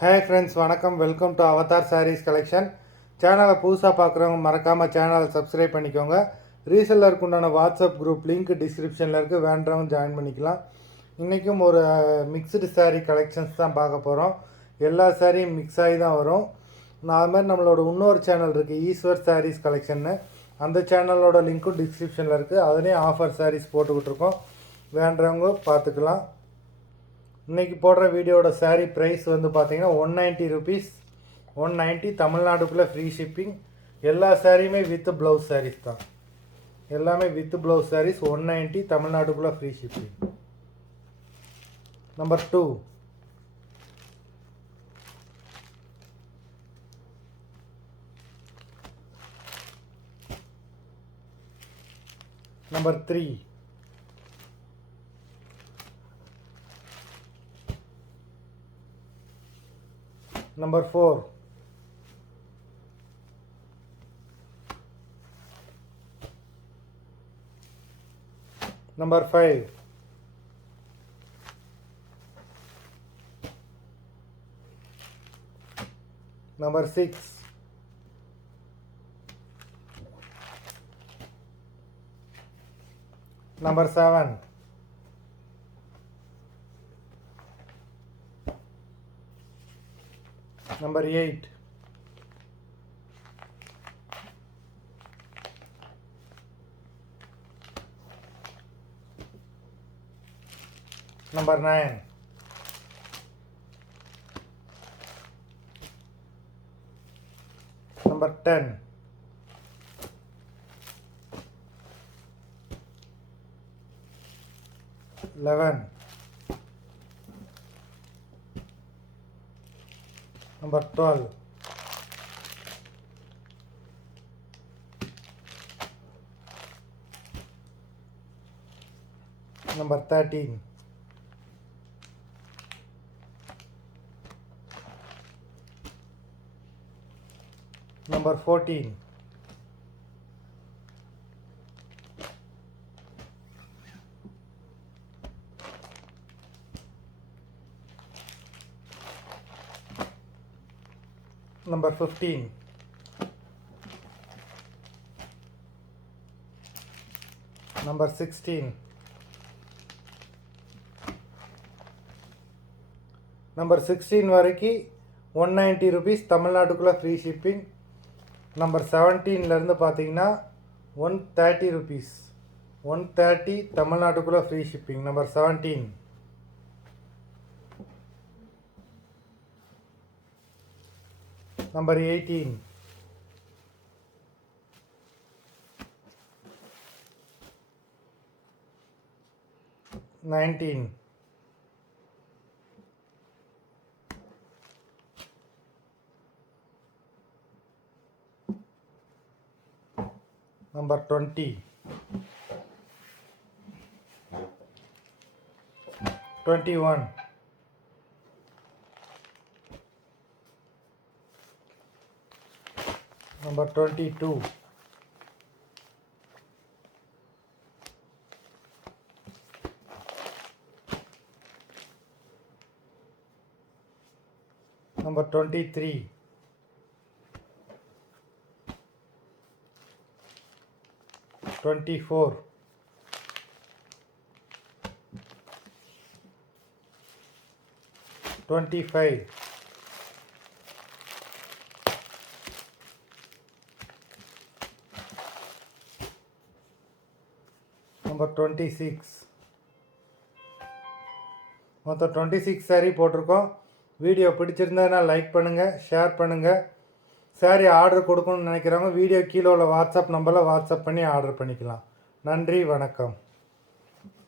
Hi friends, வணக்கம். Welcome to Avatar sarees collection. சேனலை புதுசாக பார்க்குறவங்க மறக்காமல் சேனலை சப்ஸ்கிரைப் பண்ணிக்கோங்க. ரீசெல்லருக்கு உண்டான வாட்ஸ்அப் குரூப் லிங்க் டிஸ்கிரிப்ஷனில் இருக்குது, வேண்டவங்க ஜாயின் பண்ணிக்கலாம். இன்றைக்கும் ஒரு மிக்சடு சாரீ கலெக்ஷன்ஸ் தான் பார்க்க போகிறோம். எல்லா சாரியும் மிக்ஸ் ஆகி தான் வரும். நான் அது மாதிரி நம்மளோட இன்னொரு சேனல் இருக்குது, ஈஸ்வர் சாரீஸ் கலெக்ஷன்னு. அந்த சேனலோட லிங்க்கும் டிஸ்கிரிப்ஷனில் இருக்குது. அதுலேயும் ஆஃபர் சாரீஸ் போட்டுக்கிட்டுருக்கோம், வேண்டவங்க பார்த்துக்கலாம். இன்றைக்கி போடுற வீடியோட சாரீ ப்ரைஸ் வந்து பார்த்தீங்கன்னா 190 ருபீஸ். 190 தமிழ்நாடுக்குள்ளே ஃப்ரீ ஷிப்பிங். எல்லா சாரியுமே வித் ப்ளவுஸ் சாரீஸ் தான், எல்லாமே வித் ப்ளவுஸ் சாரீஸ். 190 தமிழ்நாடுக்குள்ளே free shipping. Number 2, number 3, number 4, number 5, number 6, number 7, number 8, number 9, number 10, number 12, number 13, number 14, number 15, number 16, number 16 வரைக்கும் 190 ருபீஸ் தமிழ்நாட்டுக்குள்ளே ஃப்ரீ ஷிப்பிங். நம்பர் 17லேருந்து பார்த்தீங்கன்னா 130 ருபீஸ். 130 தமிழ்நாட்டுக்குள்ளே ஃப்ரீ ஷிப்பிங். நம்பர் 17, number 18, number 19, number 20, 21, number 22, number 23, number 24, number 25, number 26. மொத்தம் 26 சாரீ போட்டிருக்கோம். வீடியோ பிடிச்சிருந்ததுன்னா லைக் பண்ணுங்கள், ஷேர் பண்ணுங்கள். சாரீ ஆர்டர் கொடுக்கணும்னு நினைக்கிறவங்க வீடியோ கீழே உள்ள வாட்ஸ்அப் நம்பரில் வாட்ஸ்அப் பண்ணி ஆர்டர் பண்ணிக்கலாம். நன்றி, வணக்கம்.